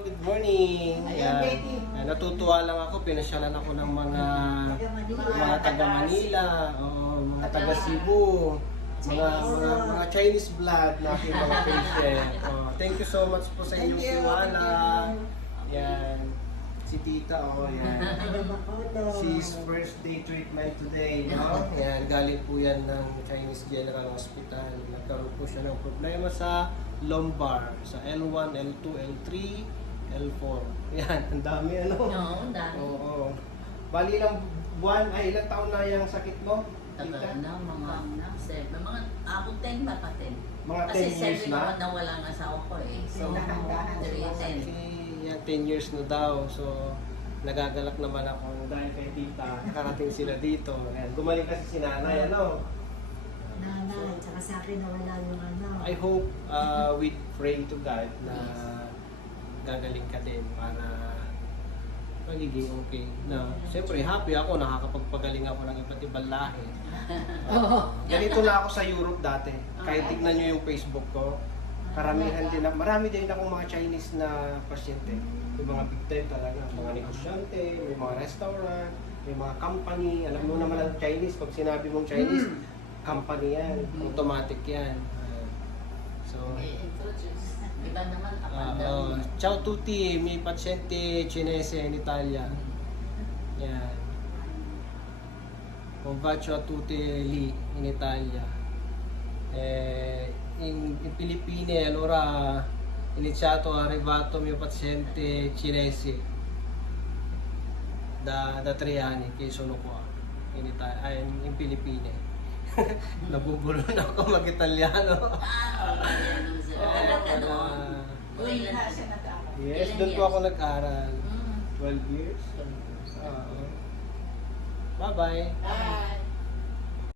good morning. Natutuwa lang ako, pinasyalan ako ng mga taga Manila, mga taga Cebu, mga Chinese vlog na aking mga patient. Thank you so much po sa inyong tiwala. Yan. Si Tita, yan. She's first day treatment today, no? Yan, galing po yan ng Chinese General Hospital. Nagkaroon po siya ng problema sa lumbar, sa L1, L2, L3, L4. Yan, ang dami ano? Oo, ang dami. Oo. Bali lang buwan, ilang taon na yung sakit mo? Tagal na, mga abot 10 na pa 10. Mga 10 Kasi years 7 na? naman na walang asawa ko eh. So, 10. Okay, yan, 10 years na daw. So, nagagalak naman ako dahil kay Tita. Nakarating sila dito. Ayan, gumaling kasi si Nanay, ano? Nanay, tsaka sa akin nawala yung ano. I hope we pray to God na gagaling ka din para magiging okay. Na, siyempre, happy ako, nakakapagpagaling ako ng iba't ibang lahi. Ganito na ako sa Europe dati. Kahit tignan nyo yung Facebook ko, karamihan din, marami din akong mga Chinese na pasyente. May mga big time talaga, mga negosyante, may mga restaurant, may mga company. Alam mo naman ang Chinese, pag sinabi mong Chinese, company yan, automatic yan. So, Introduce. Iba naman kapag ciao tutti, mi paziente cinese in Italia. Yan. Un bacio a tutti lì in Italia. In Filippine allora iniziato arrivato mio paziente cinese da 3 anni che sono qua in Italia, in Filippine. Nabubulo na ako mag-Italiano. Yes, doon po ako nag-aral. 12 years. Bye-bye. Bye.